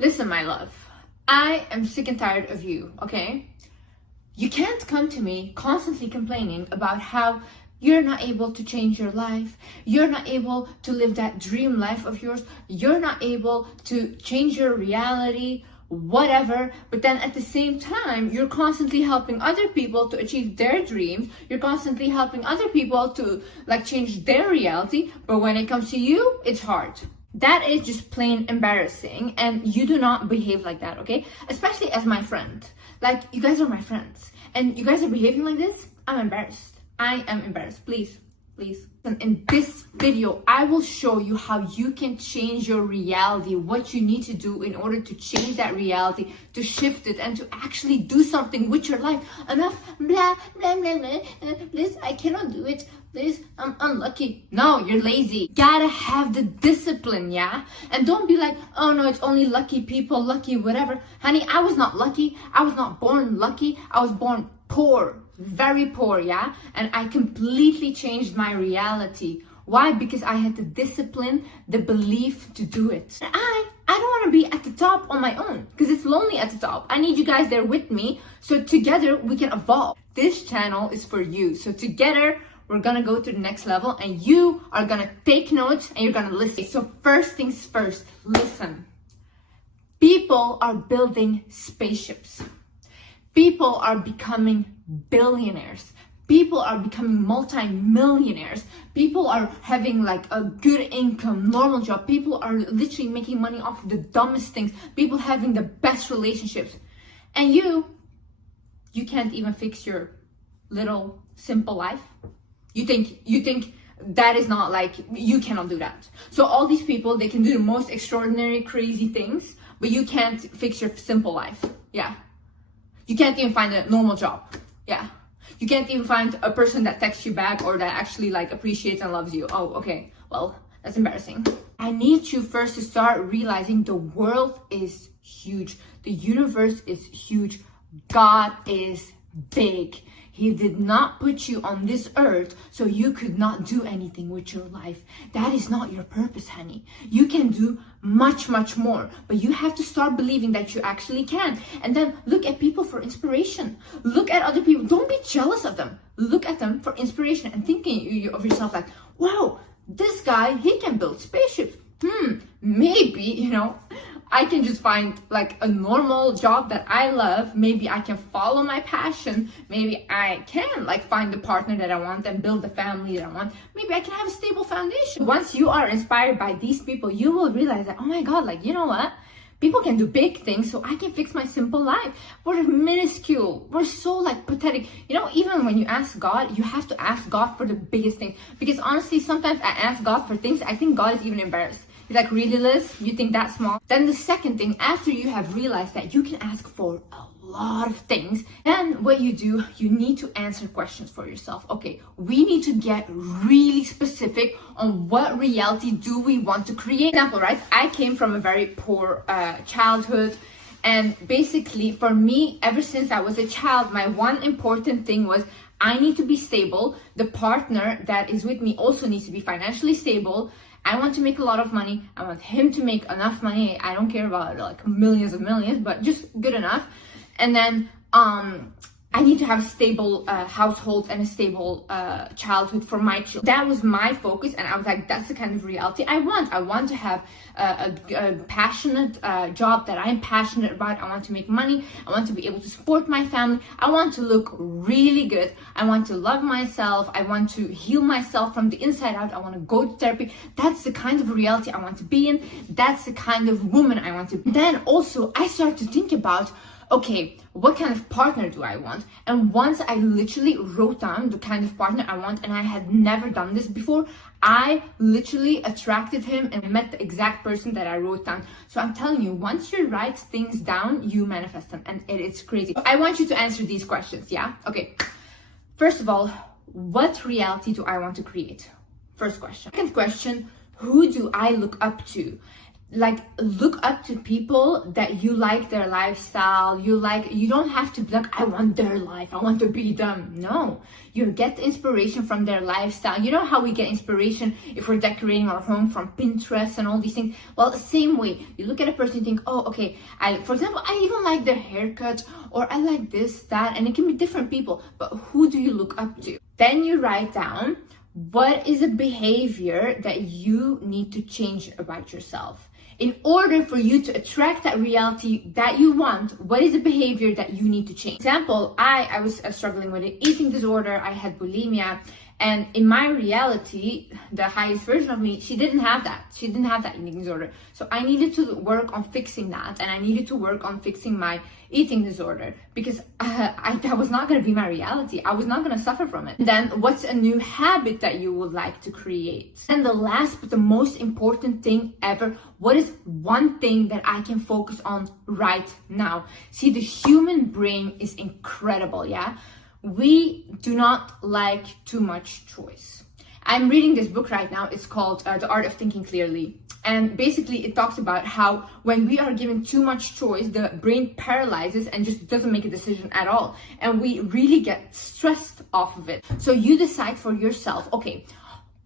Listen, my love, I am sick and tired of you, okay? You can't come to me constantly complaining about how you're not able to change your life, you're not able to live that dream life of yours, you're not able to change your reality, whatever, but then at the same time, you're constantly helping other people to achieve their dreams, you're constantly helping other people to change their reality, but when it comes to you, it's hard. That is just plain embarrassing, and you do not behave like that, okay? Especially as my friend. Like, you guys are my friends, and you guys are behaving like this. I'm embarrassed. I am embarrassed. Please. And in this video, I will show you how you can change your reality, what you need to do in order to change that reality, to shift it, and to actually do something with your life. Enough, blah, blah, blah, blah. Please, I cannot do it. Please, I'm unlucky. No, you're lazy. Gotta have the discipline, yeah? And don't be like, oh no, it's only lucky people, lucky whatever. Honey, I was not lucky. I was not born lucky. I was born poor, very poor, yeah? And I completely changed my reality. Why? Because I had the discipline, the belief to do it. And I don't want to be at the top on my own, because it's lonely at the top. I need you guys there with me, so together we can evolve. This channel is for you, so together we're gonna go to the next level, and you are gonna take notes and you're gonna listen. So first things first, listen. People are building spaceships. People are becoming billionaires. People are becoming multi-millionaires. People are having a good income, normal job. People are literally making money off of the dumbest things. People having the best relationships. And you can't even fix your little simple life. You think that is not you cannot do that. So all these people, they can do the most extraordinary, crazy things, but you can't fix your simple life. Yeah. You can't even find a normal job. Yeah. You can't even find a person that texts you back or that actually appreciates and loves you. Oh, okay. Well, that's embarrassing. I need you first to start realizing the world is huge. The universe is huge. God is big. He did not put you on this earth so you could not do anything with your life. That is not your purpose, honey. You can do much, much more, but you have to start believing that you actually can. And then look at people for inspiration. Look at other people. Don't be jealous of them. Look at them for inspiration and thinking of yourself wow, this guy, he can build spaceships. Maybe, I can just find a normal job that I love. Maybe I can follow my passion. Maybe I can find the partner that I want and build the family that I want. Maybe I can have a stable foundation. Once you are inspired by these people, you will realize that, oh my God, you know what? People can do big things, so I can fix my simple life. We're minuscule. We're so pathetic. Even when you ask God, you have to ask God for the biggest thing. Because honestly, sometimes I ask God for things, I think God is even embarrassed. He's like, really, Liz? You think that small? Then the second thing, after you have realized that you can ask for a lot of things, then what you do, you need to answer questions for yourself. Okay, we need to get really specific on what reality do we want to create. Example, right? I came from a very poor childhood. And basically, for me, ever since I was a child, my one important thing was I need to be stable. The partner that is with me also needs to be financially stable. I want to make a lot of money. I want him to make enough money. I don't care about millions of millions, but just good enough. And then I need to have a stable household and a stable childhood for my children. That was my focus, and I was like, that's the kind of reality I want. I want to have a passionate job that I'm passionate about. I want to make money. I want to be able to support my family. I want to look really good. I want to love myself. I want to heal myself from the inside out. I want to go to therapy. That's the kind of reality I want to be in. That's the kind of woman I want to be. Then also, I started to think about, okay, what kind of partner do I want? And once I literally wrote down the kind of partner I want, and I had never done this before, I literally attracted him and met the exact person that I wrote down. So I'm telling you, once you write things down, you manifest them, and it's crazy. So I want you to answer these questions, yeah? Okay. First of all, what reality do I want to create? First question. Second question, who do I look up to? like look up to people that you like their lifestyle. You don't have to be like, I want their life, I want to be them. No, you get inspiration from their lifestyle. You know how we get inspiration if we're decorating our home from Pinterest and all these things? Well, the same way, you look at a person and think, oh, okay, for example, I even like their haircut, or I like this, that, and it can be different people, but who do you look up to? Then you write down, what is a behavior that you need to change about yourself? In order for you to attract that reality that you want, what is the behavior that you need to change? Example, I was struggling with an eating disorder. I had bulimia. And in my reality, the highest version of me, she didn't have that. She didn't have that eating disorder. So I needed to work on fixing that. And I needed to work on fixing my eating disorder, because that was not going to be my reality. I was not going to suffer from it. Then what's a new habit that you would like to create? And the last but the most important thing ever, what is one thing that I can focus on right now? See, the human brain is incredible, yeah? We do not like too much choice. I'm reading this book right now. It's called The Art of Thinking Clearly. And basically it talks about how when we are given too much choice, the brain paralyzes and just doesn't make a decision at all. And we really get stressed off of it. So you decide for yourself, okay,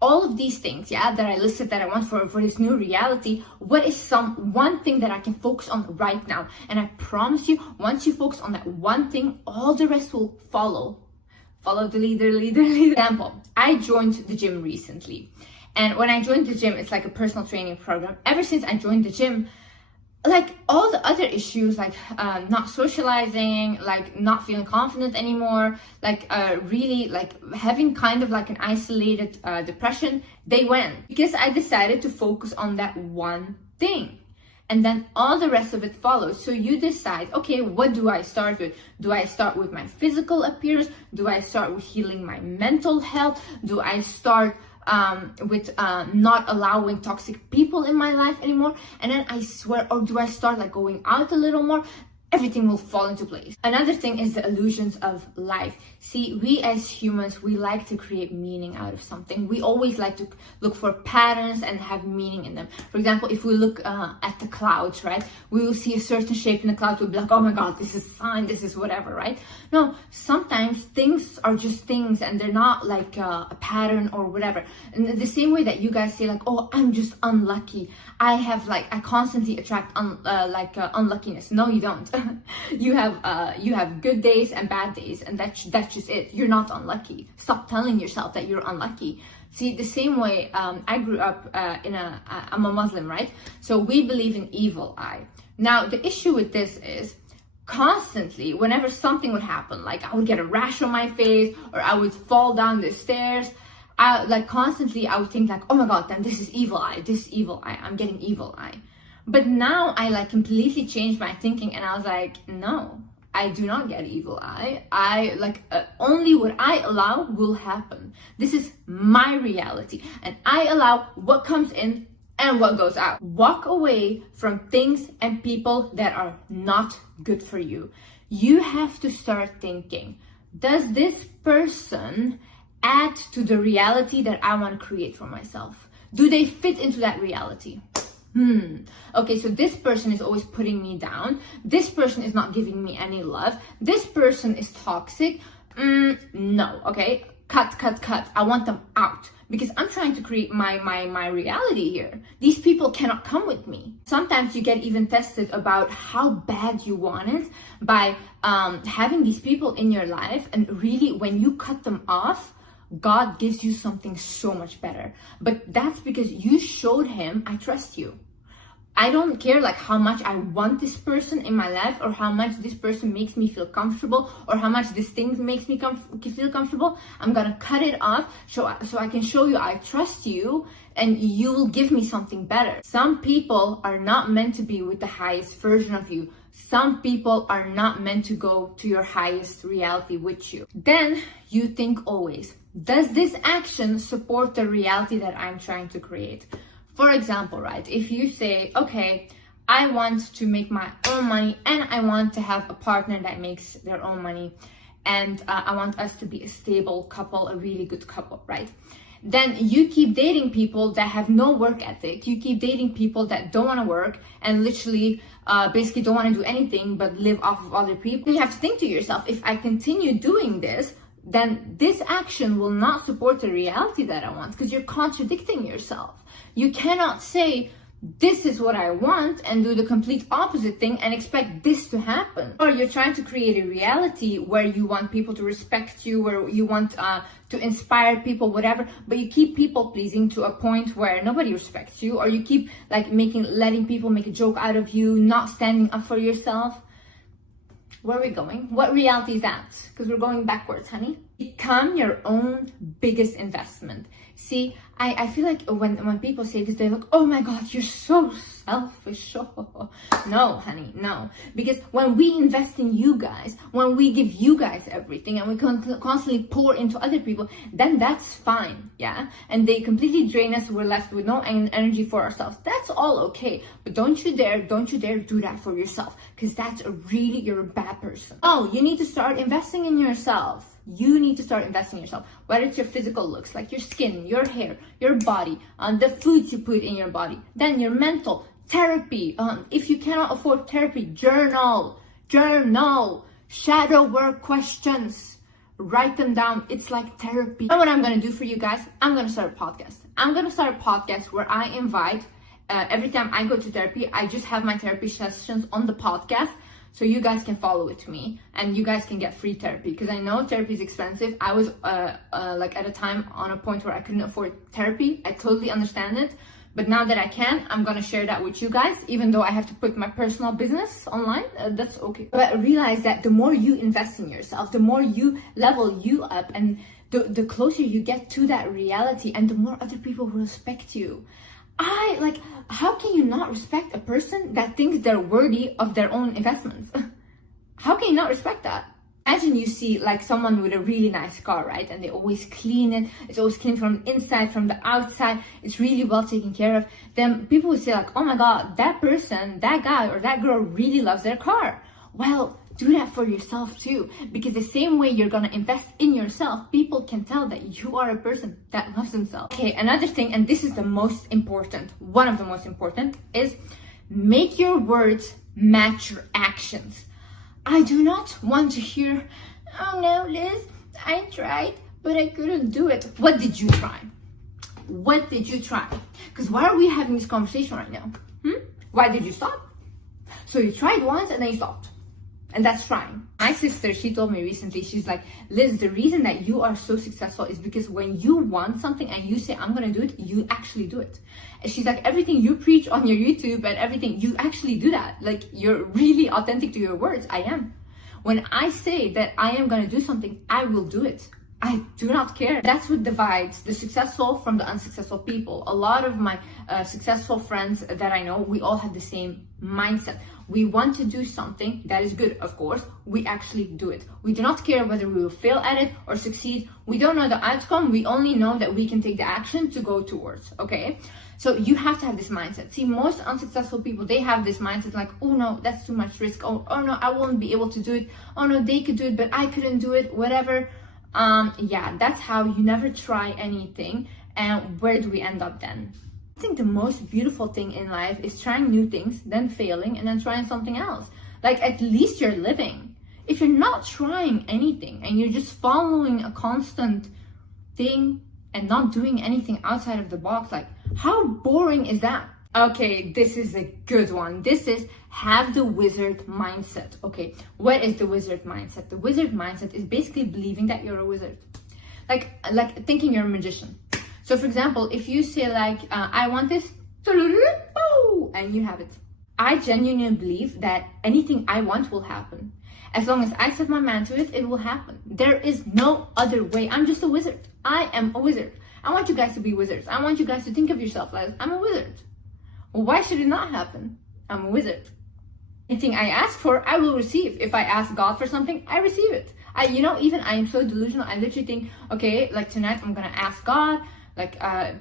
all of these things, yeah, that I listed that I want for this new reality, what is one thing that I can focus on right now? And I promise you, once you focus on that one thing, all the rest will follow. Follow the leader. Example, I joined the gym recently. And when I joined the gym, it's like a personal training program. Ever since I joined the gym, like all the other issues, like not socializing, like not feeling confident anymore, like really like having kind of like an isolated depression, they went, because I decided to focus on that one thing. And then all the rest of it follows. So you decide, okay, what do I start with? Do I start with my physical appearance? Do I start with healing my mental health? Do I start with not allowing toxic people in my life anymore? And then I swear, or do I start like going out a little more? Everything will fall into place. Another thing is the illusions of life. See, we as humans, we like to create meaning out of something. We always like to look for patterns and have meaning in them. For example, if we look at the clouds, right? We will see a certain shape in the clouds. We'll be like, oh my God, this is sign, this is whatever, right? No, sometimes things are just things and they're not like a pattern or whatever. And the same way that you guys say like, oh, I'm just unlucky. I constantly attract unluckiness. No, you don't. you have good days and bad days, and that's just it. You're not unlucky. Stop telling yourself that you're unlucky. See, the same way, I grew up I'm a Muslim, right? So we believe in evil eye. Now, the issue with this is constantly, whenever something would happen, like I would get a rash on my face or I would fall down the stairs, I would think like, oh my God, then this is evil eye, I'm getting evil eye. But now I like completely changed my thinking and I was like, no, I do not get evil eye. Only what I allow will happen. This is my reality and I allow what comes in and what goes out. Walk away from things and people that are not good for you. You have to start thinking, does this person add to the reality that I want to create for myself? Do they fit into that reality? Okay, so this person is always putting me down. This person is not giving me any love. This person is toxic. No, okay, cut. I want them out because I'm trying to create my reality here. These people cannot come with me. Sometimes you get even tested about how bad you want it by having these people in your life, and really when you cut them off, God gives you something so much better. But that's because you showed him, I trust you. I don't care like how much I want this person in my life, or how much this person makes me feel comfortable, or how much this thing makes me feel comfortable. I'm gonna cut it off so I can show you I trust you and you will give me something better. Some people are not meant to be with the highest version of you. Some people are not meant to go to your highest reality with you. Then you think always, does this action support the reality that I'm trying to create? For example, right, if you say, okay, I want to make my own money and I want to have a partner that makes their own money, and I want us to be a stable couple, a really good couple, right? then you keep dating people that have no work ethic. You keep dating people that don't want to work and literally basically don't want to do anything but live off of other people. You have to think to yourself, if I continue doing this, then this action will not support the reality that I want, because you're contradicting yourself. You cannot say, this is what I want, and do the complete opposite thing and expect this to happen. Or you're trying to create a reality where you want people to respect you, where you want to inspire people, whatever, but you keep people pleasing to a point where nobody respects you, or you keep like letting people make a joke out of you, not standing up for yourself. Where are we going? What reality is that? Because we're going backwards, honey. Become your own biggest investment. See, I feel like when people say this, they're like, oh my God, you're so selfish. No, honey, no. Because when we invest in you guys, when we give you guys everything and we constantly pour into other people, then that's fine, yeah? And they completely drain us, we're left with no energy for ourselves. That's all okay. But don't you dare do that for yourself, because you're a bad person. Oh, you need to start investing in yourself. You need to start investing in yourself, whether it's your physical looks, like your skin, your hair, your body, the foods you put in your body, then your mental, therapy. If you cannot afford therapy, journal, shadow work questions, write them down. It's like therapy. You know what I'm going to do for you guys? I'm going to start a podcast. I'm going to start a podcast where I invite, every time I go to therapy, I just have my therapy sessions on the podcast. So you guys can follow it to me and you guys can get free therapy, because I know therapy is expensive. I was like at a time on a point where I couldn't afford therapy. I totally understand it. But now that I can, I'm going to share that with you guys, even though I have to put my personal business online. That's okay. But realize that the more you invest in yourself, the more you level you up, and the closer you get to that reality, and the more other people will respect you. How can you not respect a person that thinks they're worthy of their own investments? How can you not respect that? Imagine you see like someone with a really nice car, right? And they always clean it. It's always clean from the inside, from the outside. It's really well taken care of. Then people will say like, oh my God, that person, that guy or that girl really loves their car. Well, do that for yourself too, because the same way you're gonna invest in yourself, people can tell that you are a person that loves themselves. Okay, another thing, and this is the most important, one of the most important, is make your words match your actions. I do not want to hear, oh no, Liz, I tried, but I couldn't do it. What did you try? What did you try? Because why are we having this conversation right now? Why did you stop? So you tried once and then you stopped. And that's trying. My sister, she told me recently, she's like, Liz, the reason that you are so successful is because when you want something and you say, I'm gonna do it, you actually do it. And she's like, everything you preach on your YouTube and everything, you actually do that. Like, you're really authentic to your words. I am. When I say that I am gonna do something, I will do it. I do not care. That's what divides the successful from the unsuccessful people. A lot of my successful friends that I know, we all have the same mindset. We want to do something that is good, of course. We actually do it. We do not care whether we will fail at it or succeed. We don't know the outcome. We only know that we can take the action to go towards, okay? So you have to have this mindset. See, most unsuccessful people, they have this mindset like, oh no, that's too much risk. Oh no, I won't be able to do it. Oh no, they could do it, but I couldn't do it, whatever. Yeah, that's how you never try anything. And where do we end up then? I think the most beautiful thing in life is trying new things, then failing, and then trying something else. Like, at least you're living. If you're not trying anything and you're just following a constant thing and not doing anything outside of the box, like, how boring is that? Okay, this is a good one. This is have the wizard mindset. Okay, what is the wizard mindset? The wizard mindset is basically believing that you're a wizard. Like thinking you're a magician. So for example, if you say like, I want this, and you have it. I genuinely believe that anything I want will happen. As long as I set my mind to it, it will happen. There is no other way. I'm just a wizard. I am a wizard. I want you guys to be wizards. I want you guys to think of yourself like, I'm a wizard. Well, why should it not happen? I'm a wizard. Anything I ask for, I will receive. If I ask God for something, I receive it. I am so delusional. I literally think, okay, like tonight I'm gonna ask God, like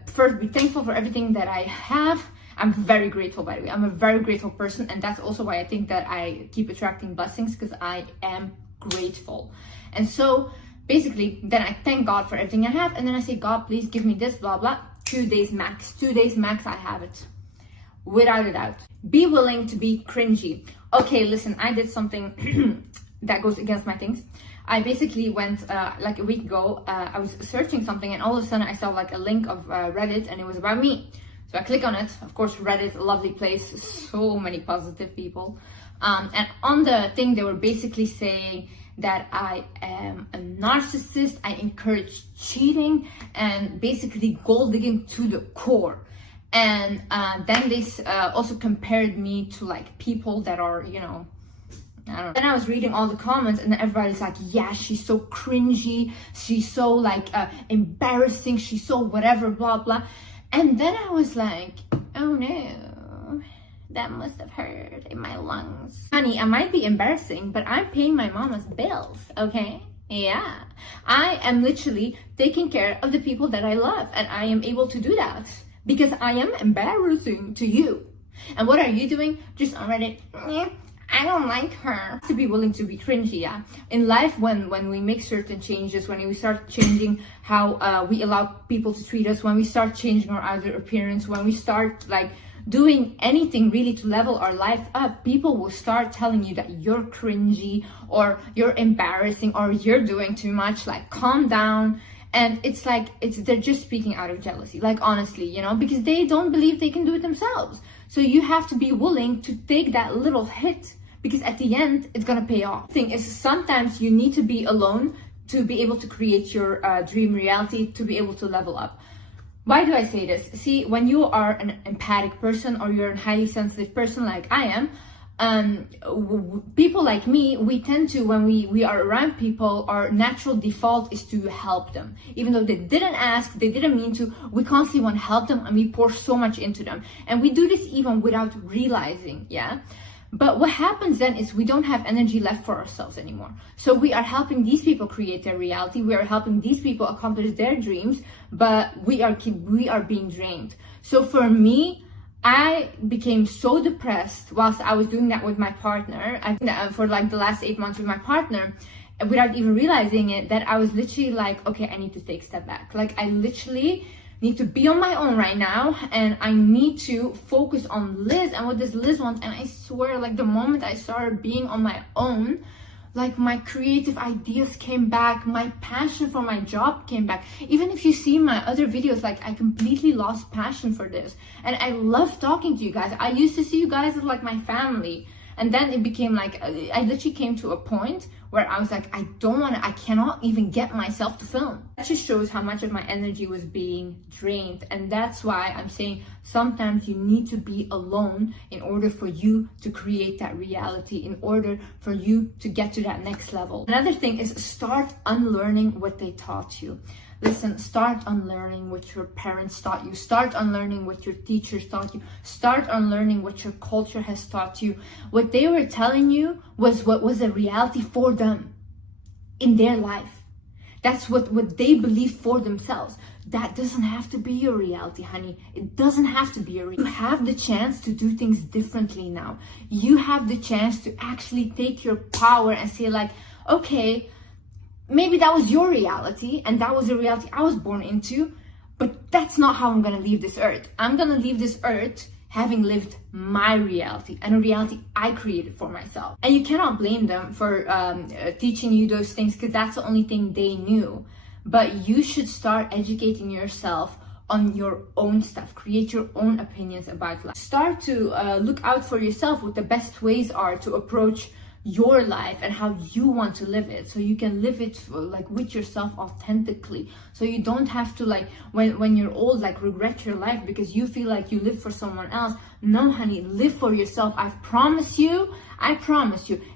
first be thankful for everything that I have. I'm very grateful, by the way. I'm a very grateful person, and that's also why I think that I keep attracting blessings, because I am grateful. And so basically, then I thank God for everything I have, and then I say, God, please give me this, blah, blah. 2 days max, 2 days max, I have it. Without a doubt. Be willing to be cringy. Okay, listen, I did something that goes against my things. I basically went like a week ago, I was searching something, and all of a sudden I saw like a link of Reddit, and it was about me. So I click on it. Of course, Reddit, a lovely place, so many positive people. And on the thing, they were basically saying that I am a narcissist, I encourage cheating, and basically gold digging to the core. And then they also compared me to like people that are, you know, I don't know. Then I was reading all the comments, and everybody's like, yeah, she's so cringy, she's so like embarrassing, she's so whatever, blah blah. And then I was like, oh no, that must have hurt in my lungs. Honey, I might be embarrassing, but I'm paying my mama's bills, okay? Yeah, I am literally taking care of the people that I love, and I am able to do that because I am embarrassing to you. And what are you doing? Just on Reddit, I don't like her. To be willing to be cringy, yeah. In life, when we make certain changes, when we start changing how we allow people to treat us, when we start changing our outer appearance, when we start like doing anything really to level our life up, people will start telling you that you're cringy or you're embarrassing or you're doing too much, like calm down. And it's like, they're just speaking out of jealousy, like honestly, you know, because they don't believe they can do it themselves. So you have to be willing to take that little hit, because at the end, it's gonna pay off. The thing is, sometimes you need to be alone to be able to create your dream reality, to be able to level up. Why do I say this? See, when you are an empathic person or you're a highly sensitive person like I am, people like me, we tend to, when we are around people, our natural default is to help them. Even though they didn't ask, they didn't mean to, we constantly want to help them, and we pour so much into them. And we do this even without realizing, yeah? But what happens then is we don't have energy left for ourselves anymore. So we are helping these people create their reality. We are helping these people accomplish their dreams, but we are being drained. So for me, I became so depressed whilst I was doing that with my partner. I think that for like the last 8 months with my partner, without even realizing it, that I was literally like, okay, I need to take a step back. Like I literally need to be on my own right now, and I need to focus on Liz and what does Liz want. And I swear, like the moment I started being on my own, like my creative ideas came back, my passion for my job came back. Even if you see my other videos, like I completely lost passion for this, and I love talking to you guys. I used to see you guys as like my family, and then it became like, I literally came to a point where I was like, I cannot even get myself to film. That just shows how much of my energy was being drained. And that's why I'm saying sometimes you need to be alone in order for you to create that reality, in order for you to get to that next level. Another thing is start unlearning what they taught you. Listen, start unlearning what your parents taught you. Start unlearning what your teachers taught you. Start unlearning what your culture has taught you. What they were telling you was what was a reality for them in their life. That's what they believe for themselves. That doesn't have to be your reality, honey. It doesn't have to be your reality. You have the chance to do things differently now. You have the chance to actually take your power and say like, okay, maybe that was your reality and that was the reality I was born into, but that's not how I'm gonna leave this earth. I'm gonna leave this earth having lived my reality, and a reality I created for myself. And you cannot blame them for teaching you those things, because that's the only thing they knew. But you should start educating yourself on your own stuff. Create your own opinions about life. Start to look out for yourself what the best ways are to approach your life and how you want to live it, so you can live it like with yourself authentically, so you don't have to like when you're old like regret your life because you feel like you live for someone else. No, honey, live for yourself. I promise you,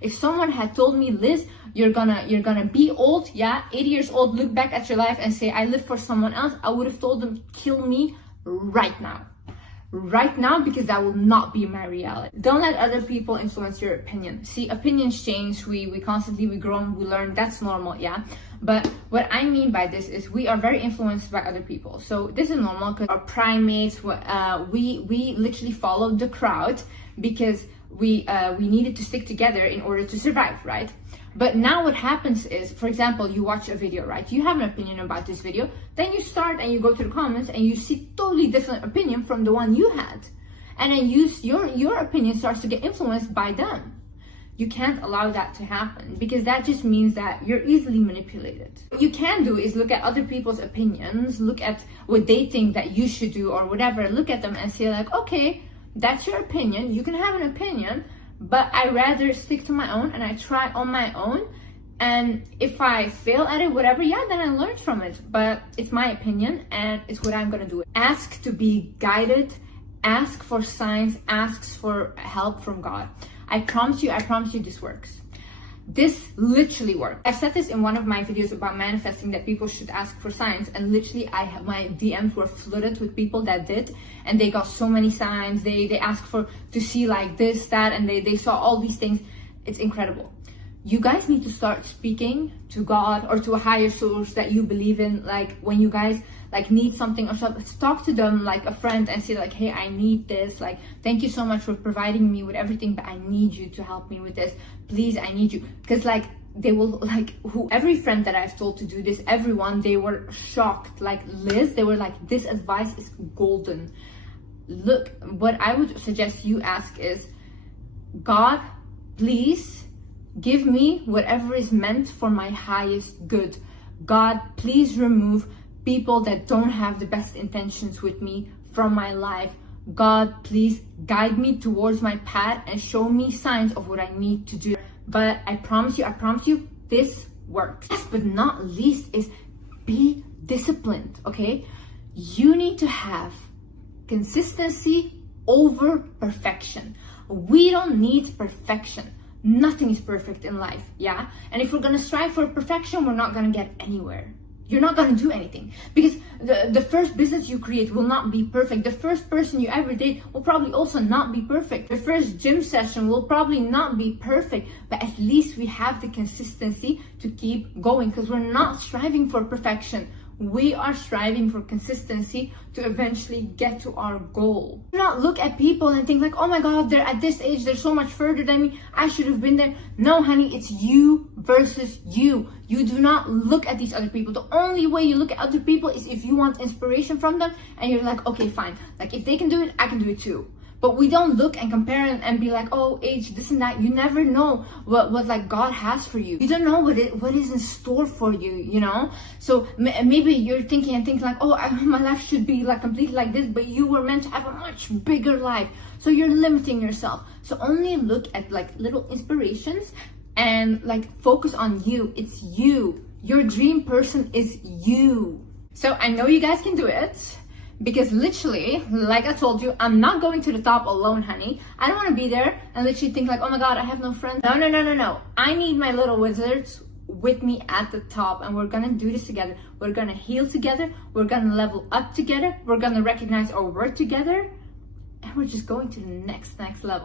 if someone had told me, Liz, you're gonna be old, yeah, 80 years old, look back at your life and say I live for someone else, I would have told them, kill me right now, because that will not be my reality. Don't let other people influence your opinion. See, opinions change, we constantly, we grow, we learn, that's normal, yeah? But what I mean by this is we are very influenced by other people. So this is normal because our primates, we literally follow the crowd because we needed to stick together in order to survive, right? But now what happens is, for example, you watch a video, right? You have an opinion about this video, then you start and you go to the comments and you see totally different opinion from the one you had. And then your opinion starts to get influenced by them. You can't allow that to happen, because that just means that you're easily manipulated. What you can do is look at other people's opinions, look at what they think that you should do or whatever, look at them and say like, okay, that's your opinion, you can have an opinion, but I rather stick to my own and I try on my own. And if I fail at it, whatever, yeah, then I learned from it. But it's my opinion and it's what I'm gonna do. Ask to be guided, ask for signs, ask for help from God. I promise you this works. This literally works. I said this in one of my videos about manifesting, that people should ask for signs, and literally my DMs were flooded with people that did, and they got so many signs. They asked to see like this, that, and they saw all these things. It's incredible. You guys need to start speaking to God or to a higher source that you believe in. Like when you guys like need something or something, talk to them like a friend and say like, hey, I need this. Like, thank you so much for providing me with everything, but I need you to help me with this. Please, I need you. Because like they will like every friend that I've told to do this, everyone, they were shocked. Like Liz, they were like, this advice is golden. Look, what I would suggest you ask is, God, please give me whatever is meant for my highest good. God, please remove people that don't have the best intentions with me from my life. God, please guide me towards my path and show me signs of what I need to do. But I promise you, this works. Last but not least is be disciplined, okay? You need to have consistency over perfection. We don't need perfection. Nothing is perfect in life, yeah? And if we're gonna strive for perfection, we're not gonna get anywhere. You're not gonna do anything, because the first business you create will not be perfect. The first person you ever date will probably also not be perfect. The first gym session will probably not be perfect, but at least we have the consistency to keep going, because we're not striving for perfection. We are striving for consistency to eventually get to our goal. Do not look at people and think like, oh my God, they're at this age, they're so much further than me, I should have been there. No, honey, it's you versus you. You do not look at these other people. The only way you look at other people is if you want inspiration from them and you're like, okay, fine. Like if they can do it, I can do it too. But we don't look and compare and be like, oh, age, this and that. You never know what like God has for you. You don't know what is in store for you, you know? So maybe you're thinking like, oh, my life should be like completely like this, but you were meant to have a much bigger life. So you're limiting yourself. So only look at like little inspirations and like focus on you. It's you. Your dream person is you. So I know you guys can do it. Because literally, like I told you, I'm not going to the top alone, honey. I don't want to be there and literally think like, oh my God, I have no friends. No. I need my little wizards with me at the top, and we're gonna do this together. We're gonna heal together. We're gonna level up together. We're gonna recognize our worth together, and we're just going to the next level.